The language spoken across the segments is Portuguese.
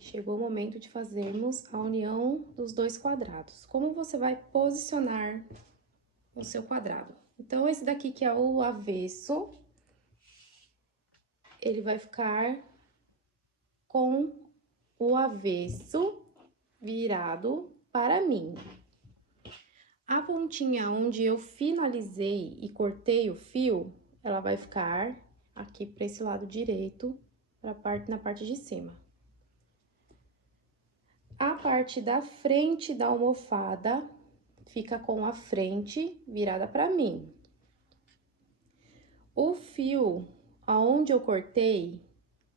Chegou o momento de fazermos a união dos dois quadrados. Como você vai posicionar o seu quadrado? Então, esse daqui que é o avesso, ele vai ficar com o avesso virado para mim. A pontinha onde eu finalizei e cortei o fio, ela vai ficar aqui para esse lado direito, na parte de cima. A parte da frente da almofada fica com a frente virada para mim. O fio aonde eu cortei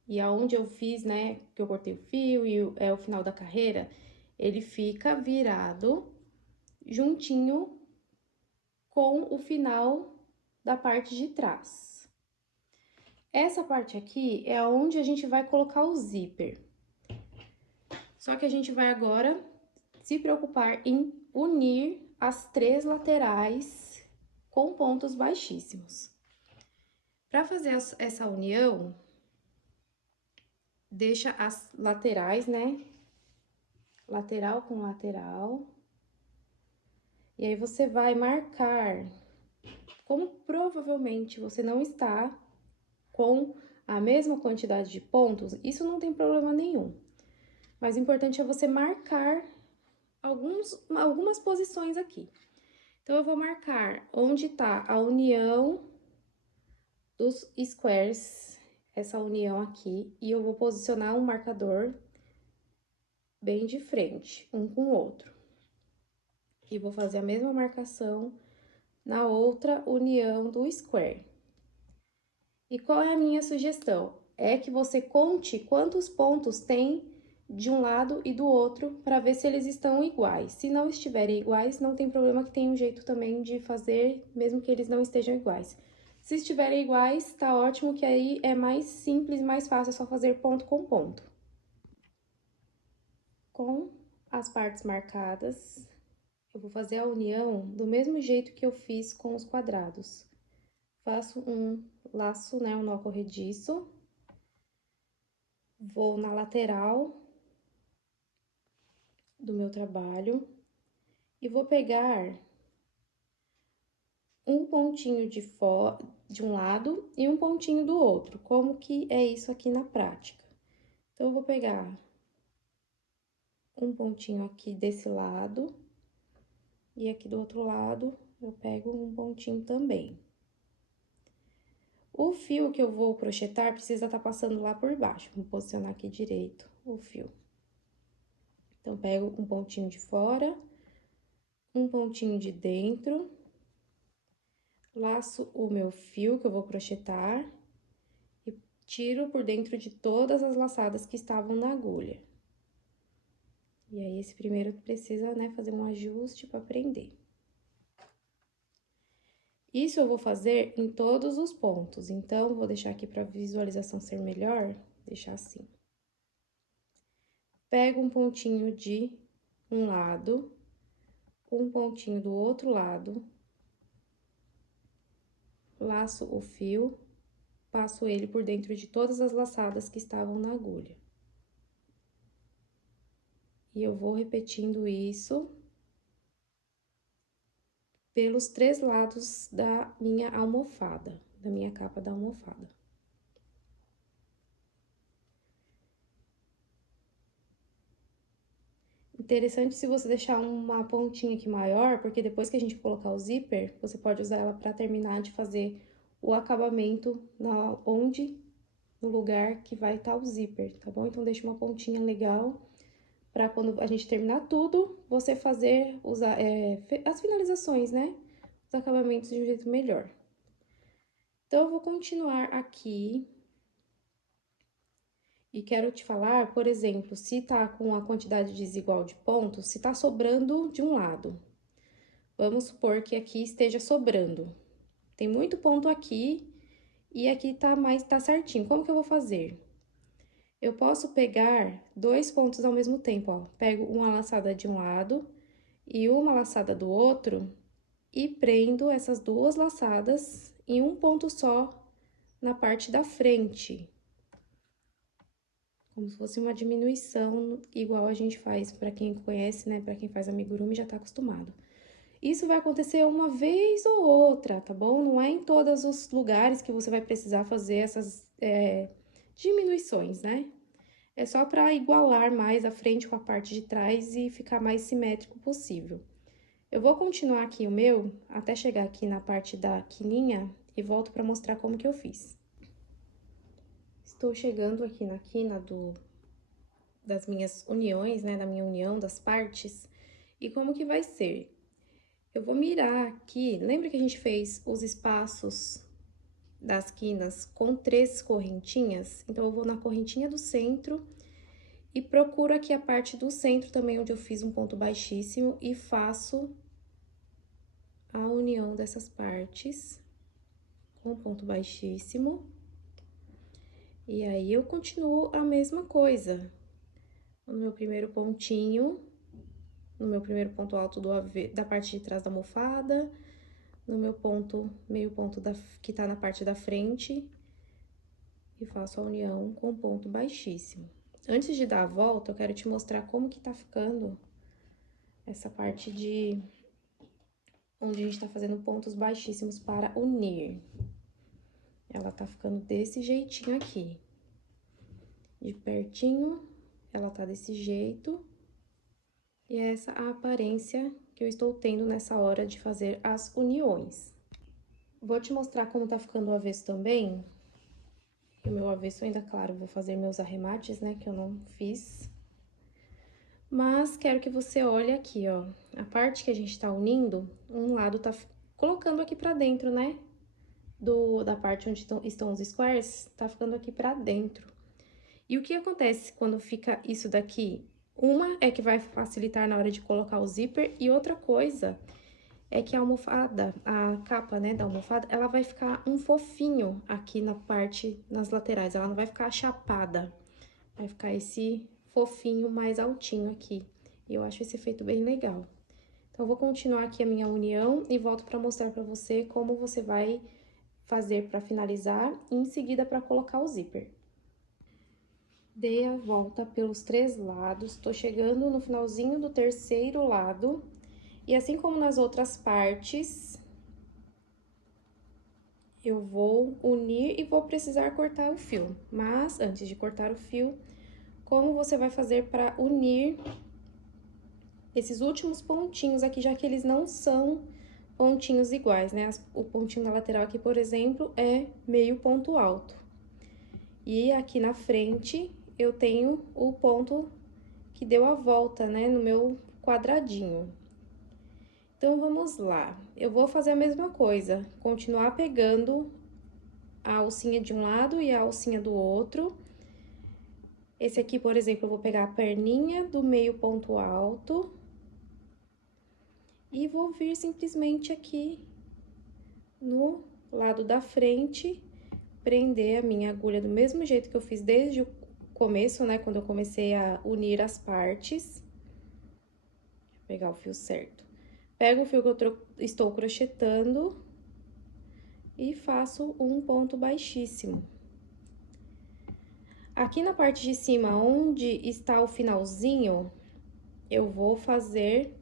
e aonde eu fiz, né, que eu cortei o fio e é o final da carreira, ele fica virado juntinho com o final da parte de trás. Essa parte aqui é onde a gente vai colocar o zíper. Só que a gente vai agora se preocupar em unir as três laterais com pontos baixíssimos. Para fazer essa união, deixa as laterais, né? Lateral com lateral. E aí, você vai marcar. Como provavelmente você não está com a mesma quantidade de pontos, isso não tem problema nenhum. Mas o importante é você marcar algumas posições aqui. Então, eu vou marcar onde tá a união dos squares, essa união aqui, e eu vou posicionar um marcador bem de frente, um com o outro. E vou fazer a mesma marcação na outra união do square. E qual é a minha sugestão? É que você conte quantos pontos tem de um lado e do outro, para ver se eles estão iguais. Se não estiverem iguais, não tem problema, que tem um jeito também de fazer, mesmo que eles não estejam iguais. Se estiverem iguais, tá ótimo, que aí é mais simples, mais fácil, é só fazer ponto com ponto. Com as partes marcadas, eu vou fazer a união do mesmo jeito que eu fiz com os quadrados. Faço um laço, né, um nó corrediço. Vou na lateral do meu trabalho e vou pegar um pontinho de um lado e um pontinho do outro. Como que é isso aqui na prática? Então, eu vou pegar um pontinho aqui desse lado e aqui do outro lado eu pego um pontinho também. O fio que eu vou crochetar precisa estar passando lá por baixo. Vou posicionar aqui direito o fio. Então, pego um pontinho de fora, um pontinho de dentro, laço o meu fio que eu vou crochetar e tiro por dentro de todas as laçadas que estavam na agulha. E aí, esse primeiro precisa, né, fazer um ajuste para prender. Isso eu vou fazer em todos os pontos, então, vou deixar aqui para visualização ser melhor, deixar assim. Pego um pontinho de um lado, um pontinho do outro lado, laço o fio, passo ele por dentro de todas as laçadas que estavam na agulha. E eu vou repetindo isso pelos três lados da minha almofada, da minha capa da almofada. Interessante se você deixar uma pontinha aqui maior, porque depois que a gente colocar o zíper, você pode usar ela para terminar de fazer o acabamento no lugar que vai estar o zíper, tá bom? Então, deixa uma pontinha legal para quando a gente terminar tudo, você fazer as finalizações, né? Os acabamentos de um jeito melhor. Então, eu vou continuar aqui. E quero te falar, por exemplo, se tá com a quantidade desigual de pontos, se tá sobrando de um lado. Vamos supor que aqui esteja sobrando. Tem muito ponto aqui e aqui tá certinho. Como que eu vou fazer? Eu posso pegar dois pontos ao mesmo tempo, ó. Pego uma laçada de um lado e uma laçada do outro e prendo essas duas laçadas em um ponto só na parte da frente. Como se fosse uma diminuição, igual a gente faz, pra quem conhece, né, pra quem faz amigurumi já tá acostumado. Isso vai acontecer uma vez ou outra, tá bom? Não é em todos os lugares que você vai precisar fazer essas diminuições, né? É só pra igualar mais a frente com a parte de trás e ficar mais simétrico possível. Eu vou continuar aqui o meu, até chegar aqui na parte da quininha e volto pra mostrar como que eu fiz. Estou chegando aqui na quina das minhas uniões, né, da minha união das partes, e como que vai ser? Eu vou mirar aqui, lembra que a gente fez os espaços das quinas com 3 correntinhas? Então, eu vou na correntinha do centro e procuro aqui a parte do centro também, onde eu fiz um ponto baixíssimo, e faço a união dessas partes com ponto baixíssimo. E aí, eu continuo a mesma coisa. No meu primeiro pontinho, no meu primeiro ponto alto da parte de trás da almofada, no meu ponto, meio ponto que tá na parte da frente, e faço a união com ponto baixíssimo. Antes de dar a volta, eu quero te mostrar como que tá ficando essa parte de onde a gente tá fazendo pontos baixíssimos para unir. Ela tá ficando desse jeitinho aqui. De pertinho, ela tá desse jeito. E é essa a aparência que eu estou tendo nessa hora de fazer as uniões. Vou te mostrar como tá ficando o avesso também. O meu avesso ainda, claro, vou fazer meus arremates, né, que eu não fiz. Mas quero que você olhe aqui, ó, a parte que a gente tá unindo, um lado tá colocando aqui pra dentro, né, da parte onde estão os squares, tá ficando aqui pra dentro. E o que acontece quando fica isso daqui? Uma é que vai facilitar na hora de colocar o zíper, e outra coisa é que a almofada, a capa, né, da almofada, ela vai ficar um fofinho aqui na parte, nas laterais, ela não vai ficar chapada, vai ficar esse fofinho mais altinho aqui. E eu acho esse efeito bem legal. Então, eu vou continuar aqui a minha união e volto pra mostrar pra você como você vai fazer pra finalizar e em seguida pra colocar o zíper. Dei a volta pelos 3 lados, tô chegando no finalzinho do terceiro lado. E assim como nas outras partes, eu vou unir e vou precisar cortar o fio. Mas, antes de cortar o fio, como você vai fazer para unir esses últimos pontinhos aqui, já que eles não são pontinhos iguais, né? O pontinho da lateral aqui, por exemplo, é meio ponto alto. E aqui na frente, eu tenho o ponto que deu a volta, né, no meu quadradinho. Então, vamos lá. Eu vou fazer a mesma coisa, continuar pegando a alcinha de um lado e a alcinha do outro. Esse aqui, por exemplo, eu vou pegar a perninha do meio ponto alto e vou vir simplesmente aqui no lado da frente, prender a minha agulha do mesmo jeito que eu fiz desde o começo, né, quando eu comecei a unir as partes. Deixa eu pegar o fio certo. Pego o fio que eu estou crochetando e faço um ponto baixíssimo. Aqui na parte de cima, onde está o finalzinho, eu vou fazer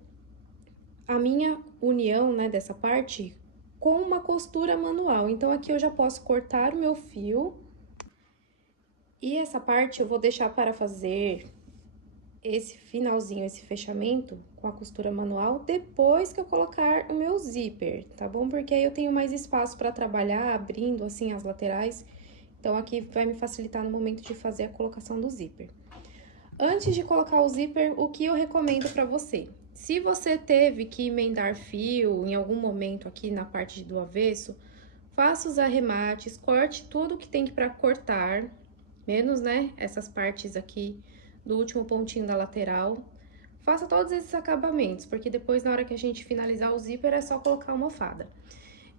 a minha união, né, dessa parte com uma costura manual. Então, aqui eu já posso cortar o meu fio. E essa parte eu vou deixar para fazer esse finalzinho, esse fechamento com a costura manual depois que eu colocar o meu zíper, tá bom? Porque aí eu tenho mais espaço para trabalhar, abrindo assim as laterais. Então, aqui vai me facilitar no momento de fazer a colocação do zíper. Antes de colocar o zíper, o que eu recomendo para você? Se você teve que emendar fio em algum momento aqui na parte do avesso, faça os arremates, corte tudo que tem para cortar, menos, né, essas partes aqui do último pontinho da lateral. Faça todos esses acabamentos, porque depois, na hora que a gente finalizar o zíper, é só colocar a almofada.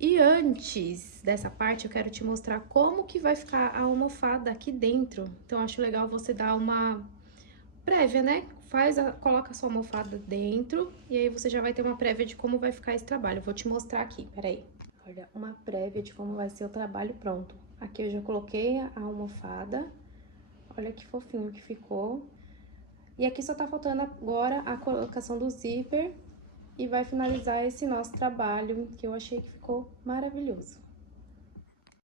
E antes dessa parte, eu quero te mostrar como que vai ficar a almofada aqui dentro. Então, acho legal você dar uma prévia, né? Coloca a sua almofada dentro e aí você já vai ter uma prévia de como vai ficar esse trabalho. Eu vou te mostrar aqui, peraí. Olha, uma prévia de como vai ser o trabalho pronto. Aqui eu já coloquei a almofada, Olha que fofinho que ficou. E aqui só tá faltando agora a colocação do zíper e vai finalizar esse nosso trabalho, que eu achei que ficou maravilhoso.